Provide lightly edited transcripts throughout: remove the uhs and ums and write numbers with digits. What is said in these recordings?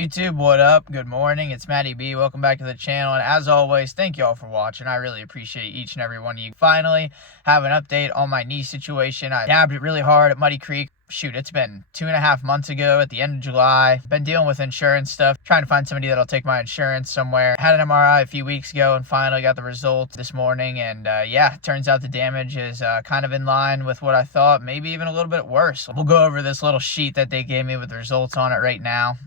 YouTube, what up? Good morning, it's Matty B. Welcome back to the channel, and as always, thank y'all for watching. I really appreciate each and every one of you. Finally have an update on my knee situation. I dabbed it really hard at Muddy Creek. Shoot, it's been 2.5 months ago at the end of July. Been dealing with insurance stuff, trying to find somebody that'll take my insurance somewhere. Had an MRI a few weeks ago and finally got the results this morning. And yeah, turns out the damage is kind of in line with what I thought, maybe even a little bit worse. We'll go over this little sheet that they gave me with the results on it right now.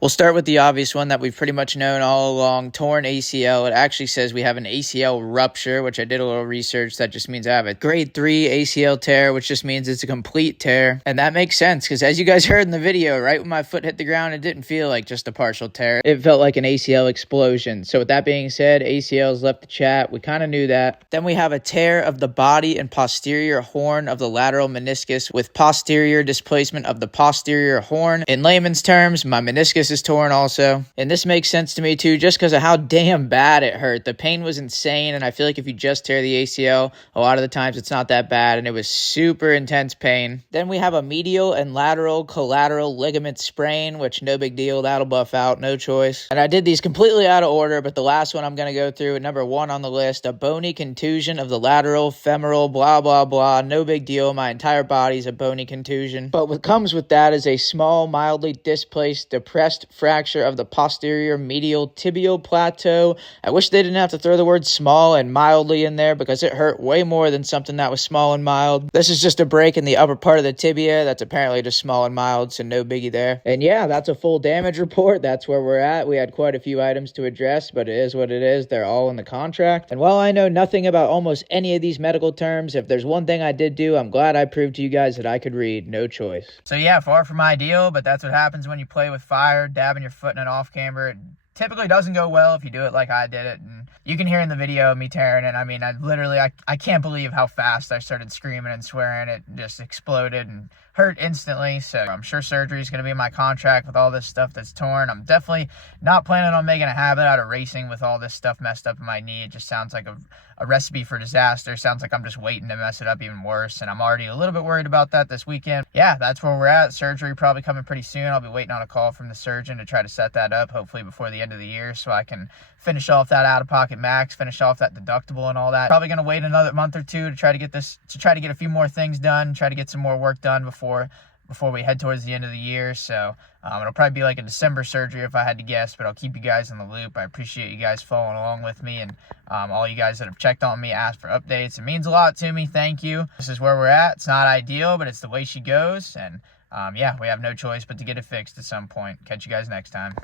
We'll start with the obvious one that we've pretty much known all along, torn ACL. It actually says we have an ACL rupture, which I did a little research. That just means I have a grade 3 ACL tear, which just means it's a complete tear. And that makes sense because as you guys heard in the video, right when my foot hit the ground, it didn't feel like just a partial tear. It felt like an ACL explosion. So with that being said, ACLs left the chat. We kind of knew that. Then we have a tear of the body and posterior horn of the lateral meniscus with posterior displacement of the posterior horn. In layman's terms, my meniscus is torn also, and this makes sense to me too just because of how damn bad it hurt. The pain was insane, and I feel like if you just tear the ACL, a lot of the times it's not that bad, and it was super intense pain. Then we have a medial and lateral collateral ligament sprain, which no big deal, that'll buff out, no choice. And I did these completely out of order, but the last one I'm going to go through at number 1 on the list, a bony contusion of the lateral femoral blah blah blah, no big deal, my entire body's a bony contusion. But what comes with that is a small, mildly displaced, depressed fracture of the posterior medial tibial plateau. I wish they didn't have to throw the word small and mildly in there because it hurt way more than something that was small and mild. This is just a break in the upper part of the tibia that's apparently just small and mild, so no biggie there. And yeah, that's a full damage report. That's where we're at. We had quite a few items to address, but it is what it is. They're all in the contract. And while I know nothing about almost any of these medical terms, if there's one thing I did do, I'm glad I proved to you guys that I could read. No choice. So yeah, far from ideal, but that's what happens when you play with fire. Dabbing your foot in an off camber, it typically doesn't go well if you do it like I did it. And you can hear in the video me tearing it. I mean, I can't believe how fast I started screaming and swearing. It just exploded and hurt instantly. So I'm sure surgery is going to be in my contract with all this stuff that's torn. I'm definitely not planning on making a habit out of racing with all this stuff messed up in my knee. It just sounds like a recipe for disaster. Sounds like I'm just waiting to mess it up even worse, and I'm already a little bit worried about that this weekend. Yeah, that's where we're at. Surgery probably coming pretty soon. I'll be waiting on a call from the surgeon to try to set that up, hopefully before the end of the year, so I can finish off that out-of-pocket max, finish off that deductible and all that. Probably going to wait another month or two to try to get a few more things done, try to get some more work done before we head towards the end of the year. So it'll probably be like a December surgery if I had to guess, but I'll keep you guys in the loop. I appreciate you guys following along with me, and all you guys that have checked on me, asked for updates. It means a lot to me. Thank you. This is where we're at. It's not ideal, but it's the way she goes, and yeah, we have no choice but to get it fixed at some point. Catch you guys next time.